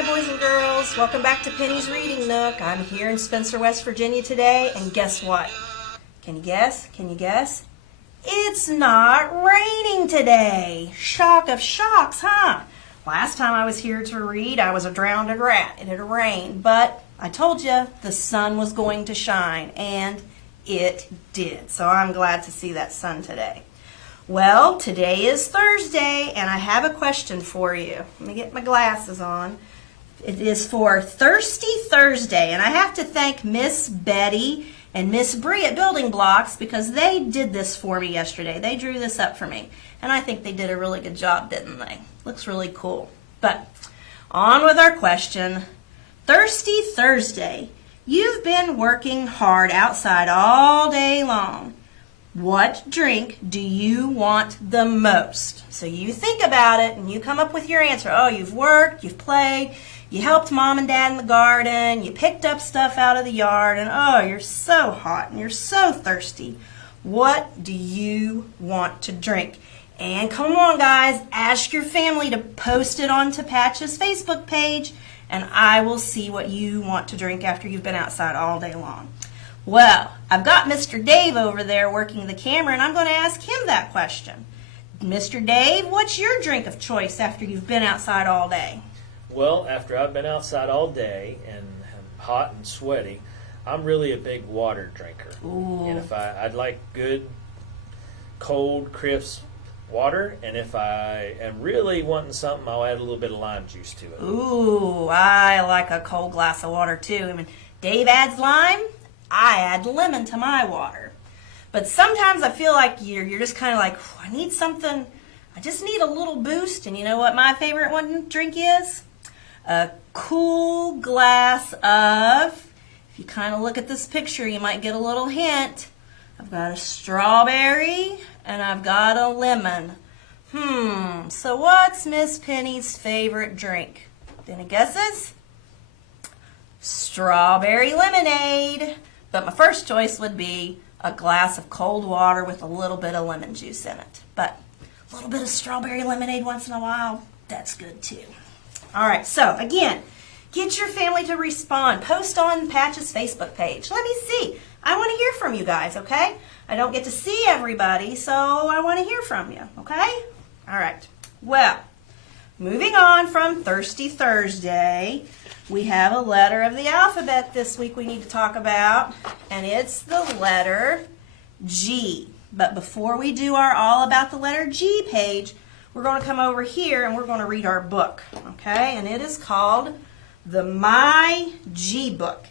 Hi boys and girls, welcome back to Penny's Reading Nook. I'm here in Spencer, West Virginia today, and guess what? Can you guess? Can you guess? It's not raining today. Shock of shocks, huh? Last time I was here to read, I was a drowned rat. It had rained, but I told you the sun was going to shine, and it did. So I'm glad to see that sun today. Well, today is Thursday, and I have a question for you. Let me get my glasses on. It is for Thirsty Thursday, and I have to thank Miss Betty and Miss Bree at Building Blocks because they did this for me yesterday. They drew this up for me, and I think they did a really good job, didn't they? Looks really cool. But on with our question. Thirsty Thursday. You've been working hard outside all day long. What drink do you want the most? So you think about it and you come up with your answer. Oh, you've worked, you've played, you helped mom and dad in the garden, you picked up stuff out of the yard, and oh, you're so hot and you're so thirsty. What do you want to drink? And come on, guys, ask your family to post it onto Patch's Facebook page, and I will see what you want to drink after you've been outside all day long. Well, I've got Mr. Dave over there working the camera, and I'm going to ask him that question. Mr. Dave, what's your drink of choice after you've been outside all day? Well, after I've been outside all day and I'm hot and sweaty, I'm really a big water drinker. Ooh. And if I'd like good, cold, crisp water, and if I am really wanting something, I'll add a little bit of lime juice to it. Ooh, I like a cold glass of water too. I mean, Dave adds lime, I add lemon to my water. But sometimes I feel like you're just kind of like, I need something, I just need a little boost. And you know what my favorite one drink is? A cool glass of, if you kind of look at this picture, you might get a little hint. I've got a strawberry and I've got a lemon. So what's Miss Penny's favorite drink? Any guesses? Strawberry lemonade. But my first choice would be a glass of cold water with a little bit of lemon juice in it. But a little bit of strawberry lemonade once in a while, that's good too. All right, so again, get your family to respond. Post on Patch's Facebook page. Let me see. I want to hear from you guys, okay? I don't get to see everybody, so I want to hear from you, okay? All right. Well, moving on from Thirsty Thursday, we have a letter of the alphabet this week we need to talk about, and it's the letter G. But before we do our All About the Letter G page, we're going to come over here and we're going to read our book, okay? And it is called the My G Book.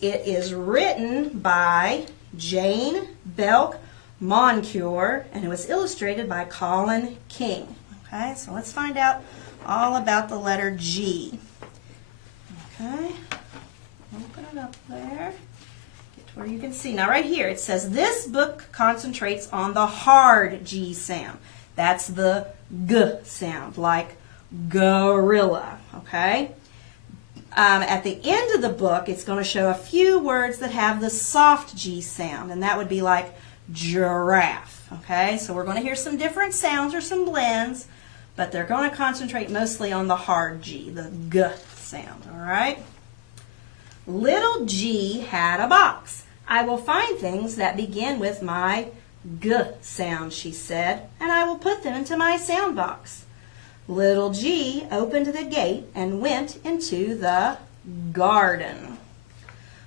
It is written by Jane Belk Moncure, and it was illustrated by Colin King. Okay, so let's find out all about the letter G. Okay, open it up there. Get to where you can see. Now right here it says this book concentrates on the hard G sound. That's the G sound, like gorilla. Okay. At the end of the book, it's going to show a few words that have the soft G sound, and that would be like giraffe. Okay, so we're going to hear some different sounds or some blends, but they're going to concentrate mostly on the hard G, the G sound. All right. Little G had a box. I will find things that begin with my G sound, she said, and I will put them into my sound box. Little G opened the gate and went into the garden.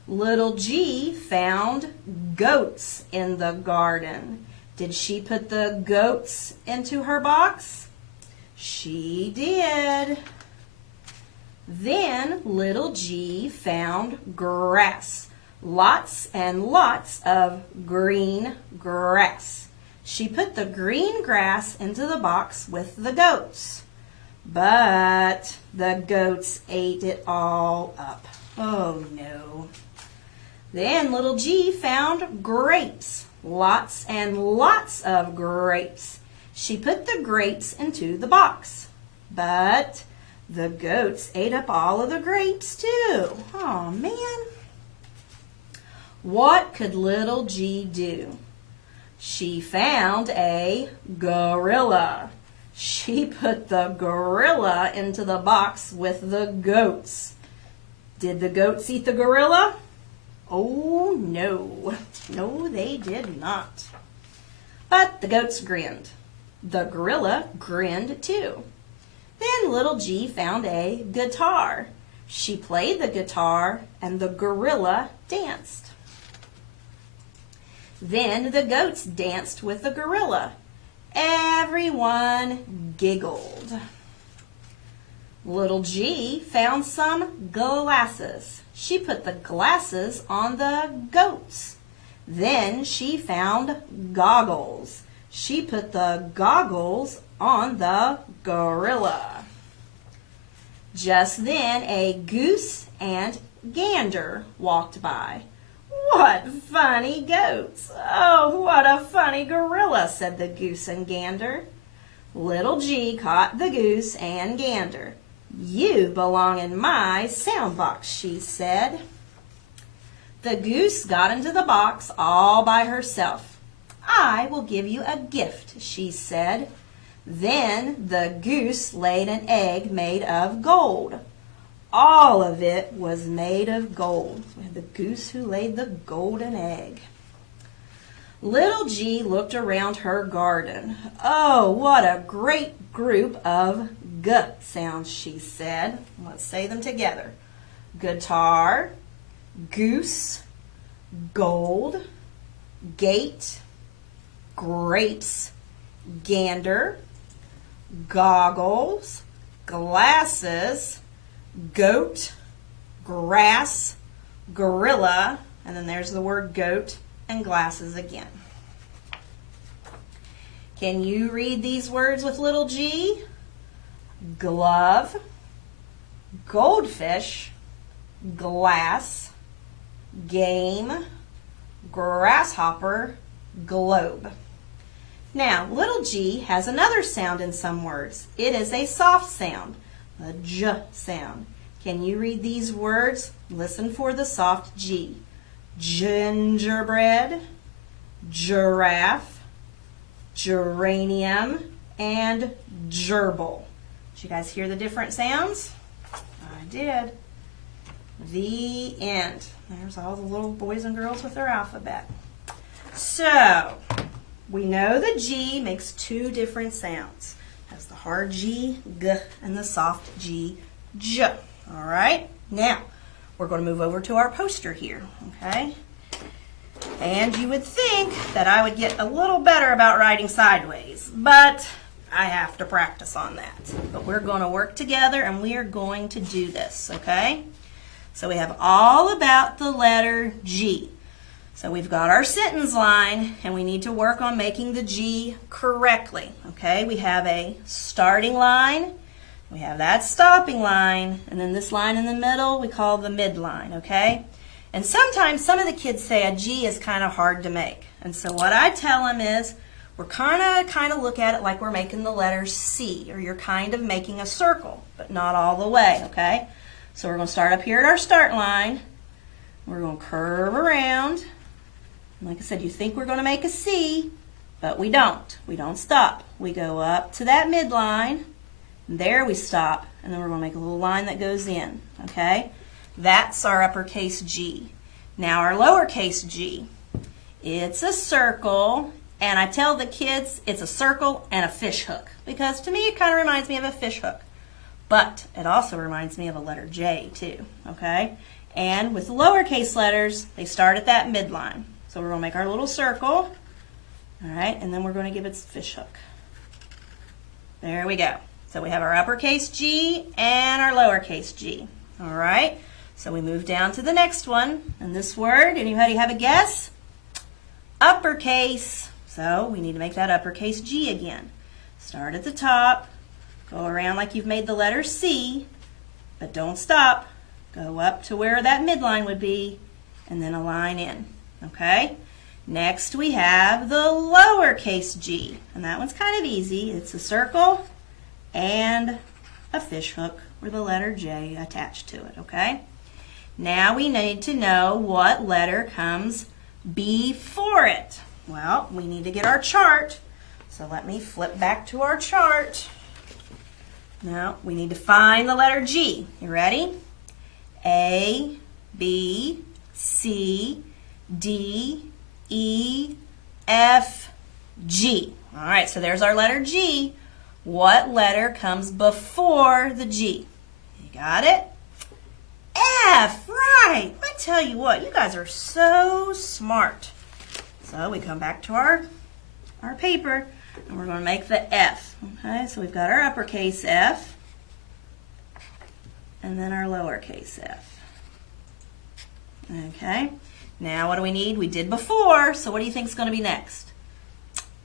Little G found goats in the garden. Did she put the goats into her box? She did. Then little G found grass. Lots and lots of green grass. She put the green grass into the box with the goats. But the goats ate it all up. Oh no. Then little G found grapes. Lots and lots of grapes. She put the grapes into the box. But the goats ate up all of the grapes too. Oh man. What could little G do? She found a gorilla. She put the gorilla into the box with the goats. Did the goats eat the gorilla? Oh, no. No, they did not. But the goats grinned. The gorilla grinned too. Then little G found a guitar. She played the guitar and the gorilla danced. Then the goats danced with the gorilla. Everyone giggled. Little G found some glasses. She put the glasses on the goats. Then she found goggles. She put the goggles on the gorilla. Just then a goose and gander walked by. What funny goats! Oh, what a funny gorilla, said the goose and gander. Little G caught the goose and gander. You belong in my sound box, she said. The goose got into the box all by herself. I will give you a gift, she said. Then the goose laid an egg made of gold. All of it was made of gold. We had the goose who laid the golden egg. Little G looked around her garden. Oh, what a great group of G sounds, she said. Let's say them together. Guitar, goose, gold, gate, grapes, gander, goggles, glasses, goat, grass, gorilla, and then there's the word goat, and glasses again. Can you read these words with little G? Glove, goldfish, glass, game, grasshopper, globe. Now, little G has another sound in some words. It is a soft sound, the J sound. Can you read these words? Listen for the soft G. Gingerbread, giraffe, geranium, and gerbil. Did you guys hear the different sounds? I did. The end. There's all the little boys and girls with their alphabet. So, we know the G makes two different sounds. It has the hard G, G, and the soft G, J. All right? Now, we're going to move over to our poster here, okay? And you would think that I would get a little better about writing sideways, but I have to practice on that. But we're going to work together and we are going to do this, okay? So we have all about the letter G. So we've got our sentence line and we need to work on making the G correctly, okay? We have a starting line, we have that stopping line, and then this line in the middle we call the midline, okay? And sometimes some of the kids say a G is kind of hard to make. And so what I tell them is we're kind of look at it like we're making the letter C, or you're kind of making a circle, but not all the way, okay? So we're going to start up here at our start line. We're going to curve around. And like I said, you think we're going to make a C, but we don't. We don't stop. We go up to that midline. There we stop, and then we're going to make a little line that goes in, okay? That's our uppercase G. Now our lowercase g, it's a circle, and I tell the kids it's a circle and a fish hook, because to me it kind of reminds me of a fish hook. But it also reminds me of a letter J too, okay? And with lowercase letters, they start at that midline. So we're going to make our little circle, all right, and then we're going to give it a fish hook. There we go. So we have our uppercase G and our lowercase g, all right? So we move down to the next one, and this word, anybody have a guess? Uppercase. So we need to make that uppercase G again. Start at the top, go around like you've made the letter C, but don't stop. Go up to where that midline would be, and then a line in, okay? Next we have the lowercase g, and that one's kind of easy. It's a circle and a fish hook with the letter J attached to it, okay? Now we need to know what letter comes before it. Well, we need to get our chart. So let me flip back to our chart. Now we need to find the letter G. You ready? A, B, C, D, E, F, G. All right, so there's our letter G. What letter comes before the G? You got it? F, right. I tell you what, you guys are so smart. So we come back to our paper, and we're going to make the F. Okay, so we've got our uppercase F, and then our lowercase f. Okay, now what do we need? We did before, so what do you think is going to be next?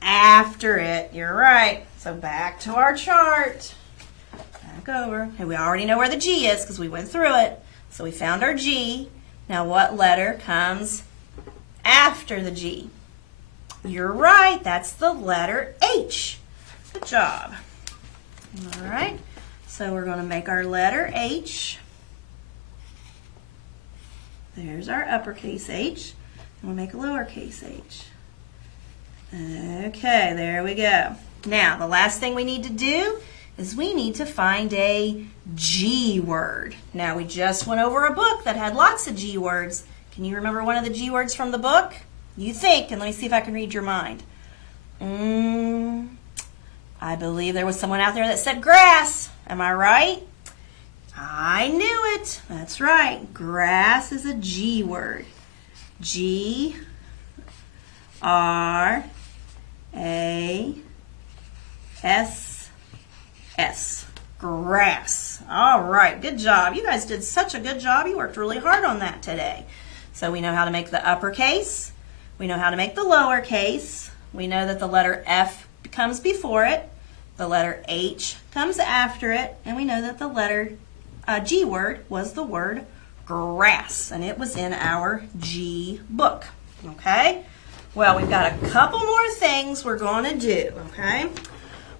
After it, you're right. So back to our chart. Back over. And we already know where the G is because we went through it. So we found our G. Now what letter comes after the G? You're right, that's the letter H. Good job. All right, so we're going to make our letter H. There's our uppercase H. And we'll make a lowercase h. Okay, there we go. Now, the last thing we need to do is we need to find a G word. Now, we just went over a book that had lots of G words. Can you remember one of the G words from the book? You think, and let me see if I can read your mind. I believe there was someone out there that said grass. Am I right? I knew it. That's right. Grass is a G word. G-R-A-S. Grass. All right, good job. You guys did such a good job. You worked really hard on that today. So we know how to make the uppercase. We know how to make the lowercase. We know that the letter F comes before it. The letter H comes after it. And we know that the letter G word was the word grass. And it was in our G book. Okay? Well, we've got a couple more things we're going to do. Okay?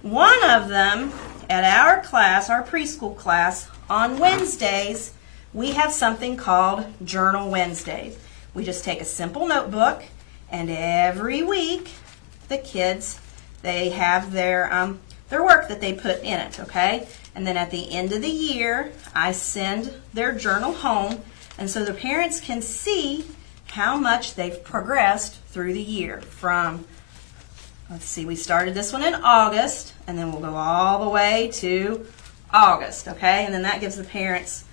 One of them at our class, our preschool class, on Wednesdays, we have something called Journal Wednesdays. We just take a simple notebook, and every week the kids, they have their work that they put in it, okay? And then at the end of the year, I send their journal home, and so the parents can see how much they've progressed through the year from, let's see, we started this one in August, and then we'll go all the way to August, okay? And then that gives the parents,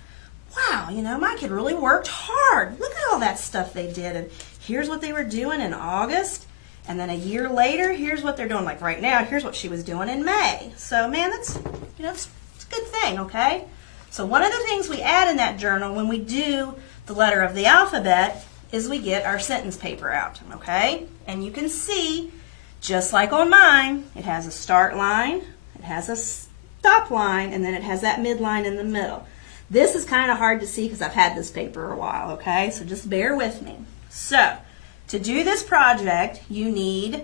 wow, you know, my kid really worked hard. Look at all that stuff they did, and here's what they were doing in August, and then a year later, here's what they're doing. Like right now, here's what she was doing in May. So, man, that's, you know, it's a good thing, okay? So one of the things we add in that journal when we do the letter of the alphabet is we get our sentence paper out, okay? And you can see, just like on mine, it has a start line, it has a stop line, and then it has that midline in the middle. This is kind of hard to see because I've had this paper a while, okay? So just bear with me. So, to do this project, you need,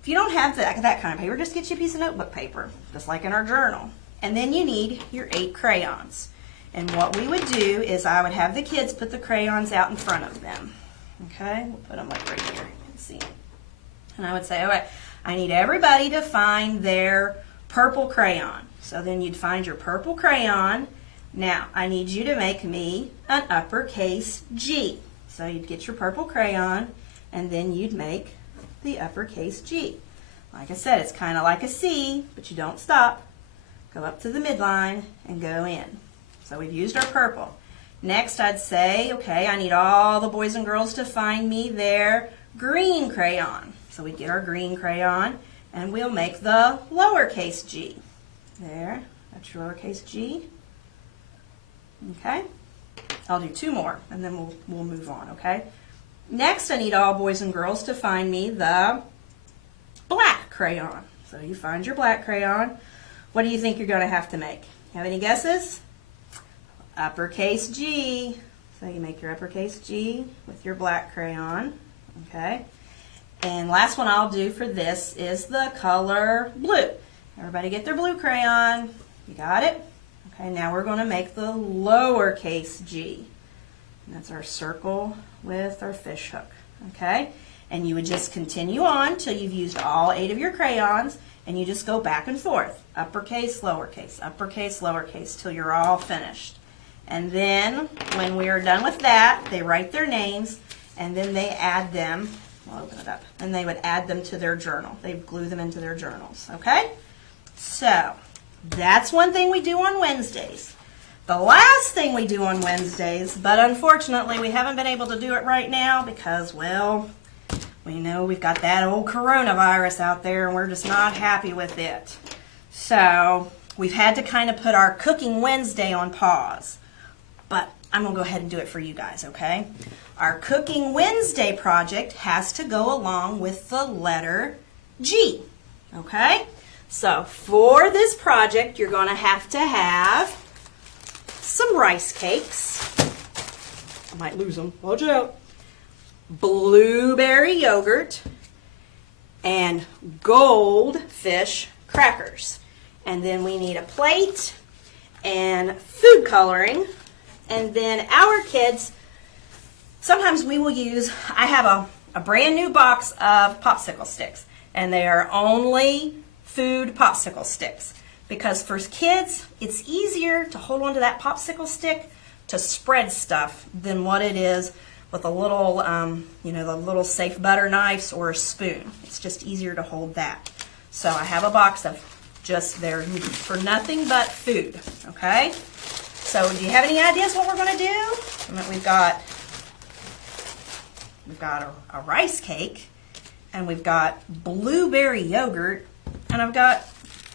if you don't have that kind of paper, just get you a piece of notebook paper, just like in our journal. And then you need your 8 crayons. And what we would do is I would have the kids put the crayons out in front of them. Okay, we'll put them like right here, you can see them. And I would say, all right, I need everybody to find their purple crayon. So then you'd find your purple crayon. Now, I need you to make me an uppercase G. So you'd get your purple crayon, and then you'd make the uppercase G. Like I said, it's kind of like a C, but you don't stop. Go up to the midline and go in. So we've used our purple. Next, I'd say, okay, I need all the boys and girls to find me their green crayon. So we get our green crayon, and we'll make the lowercase g. There, that's your lowercase g. Okay, I'll do 2 more, and then we'll move on, okay? Next, I need all boys and girls to find me the black crayon. So you find your black crayon. What do you think you're going to have to make? Have any guesses? Uppercase G. So you make your uppercase G with your black crayon, okay? And last one I'll do for this is the color blue. Everybody get their blue crayon. You got it? Okay, now we're going to make the lowercase g. And that's our circle with our fish hook, okay? And you would just continue on till you've used all 8 of your crayons, and you just go back and forth, uppercase, lowercase, till you're all finished. And then when we are done with that, they write their names, and then they add them, I'll open it up, and they would add them to their journal. They glue them into their journals, okay? So that's one thing we do on Wednesdays. The last thing we do on Wednesdays, but unfortunately we haven't been able to do it right now because, well, we know we've got that old coronavirus out there and we're just not happy with it. So we've had to kind of put our Cooking Wednesday on pause. But I'm going to go ahead and do it for you guys, okay? Our Cooking Wednesday project has to go along with the letter G, okay? So for this project, you're going to have some rice cakes. I might lose them. Watch out. Blueberry yogurt and goldfish crackers. And then we need a plate and food coloring. And then our kids, sometimes we will use, I have a brand new box of popsicle sticks. And they are only food popsicle sticks. Because for kids, it's easier to hold onto that popsicle stick to spread stuff than what it is with a little, the little safe butter knives or a spoon. It's just easier to hold that. So I have a box of just there for nothing but food, okay? So do you have any ideas what we're going to do? We've got a rice cake, and we've got blueberry yogurt, and I've got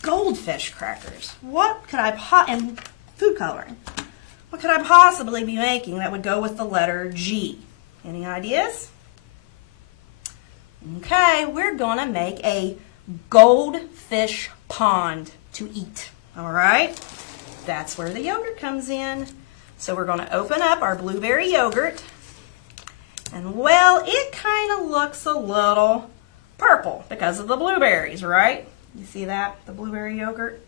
goldfish crackers. What could and food coloring. What could I possibly be making that would go with the letter G? Any ideas? Okay, we're going to make a goldfish pond to eat. All right? That's where the yogurt comes in. So we're going to open up our blueberry yogurt. And, well, it kind of looks a little purple because of the blueberries, right? You see that, the blueberry yogurt?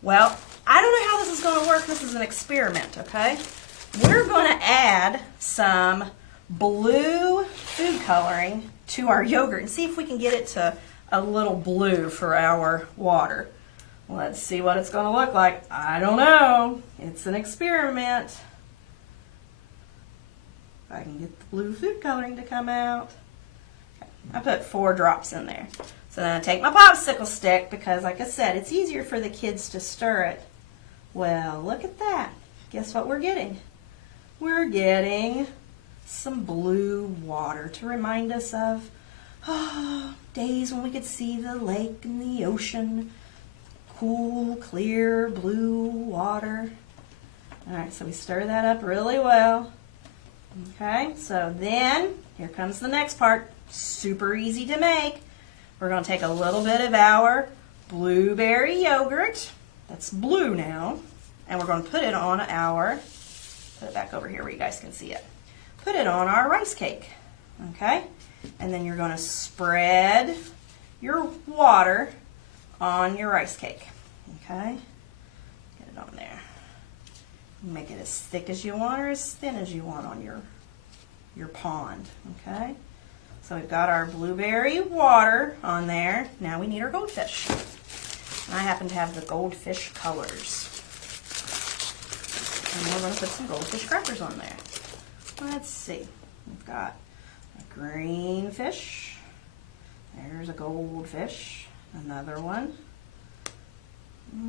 Well, I don't know how this is going to work. This is an experiment, okay? We're going to add some blue food coloring to our yogurt and see if we can get it to a little blue for our water. Let's see what it's going to look like. I don't know. It's an experiment. If I can get the blue food coloring to come out. Okay. I put 4 drops in there. So then I take my popsicle stick because, like I said, it's easier for the kids to stir it. Well, look at that. Guess what we're getting? We're getting some blue water to remind us of days when we could see the lake and the ocean. Cool, clear, blue water. All right, so we stir that up really well. Okay, so then here comes the next part. Super easy to make. We're going to take a little bit of our blueberry yogurt. That's blue now. And we're going to put it on put it back over here where you guys can see it. Put it on our rice cake. Okay? And then you're going to spread your water on your rice cake. Okay? Get it on there. Make it as thick as you want or as thin as you want on your pond. Okay? So we've got our blueberry water on there. Now we need our goldfish. And I happen to have the goldfish colors. And we're going to put some goldfish crackers on there. Let's see. We've got a green fish. There's a goldfish. Another one.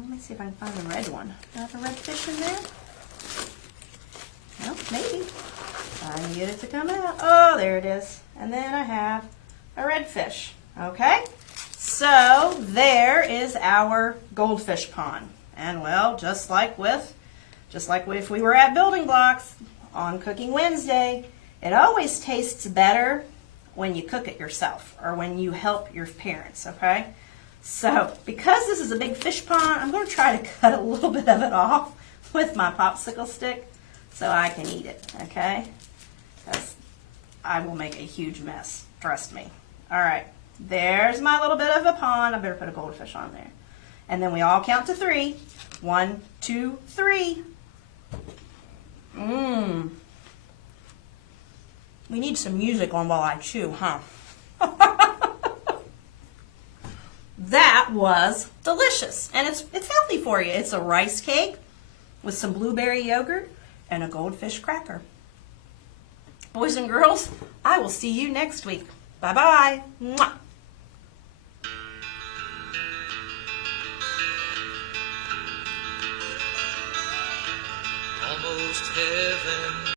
Let me see if I can find the red one. Do I have a red fish in there? Well, maybe. I can get it to come out. Oh, there it is. And then I have a red fish. Okay? So there is our goldfish pond. And well, just like if we were at Building Blocks on Cooking Wednesday, it always tastes better when you cook it yourself or when you help your parents, okay? So because this is a big fish pond, I'm going to try to cut a little bit of it off with my popsicle stick so I can eat it, okay? Because I will make a huge mess, trust me. All right, there's my little bit of a pond. I better put a goldfish on there. And then we all count to 3. 1, 2, 3. We need some music on while I chew, huh? that was delicious. And it's healthy for you. It's a rice cake with some blueberry yogurt and a goldfish cracker. Boys and girls, I will see you next week. Bye-bye. Mwah. Almost heaven.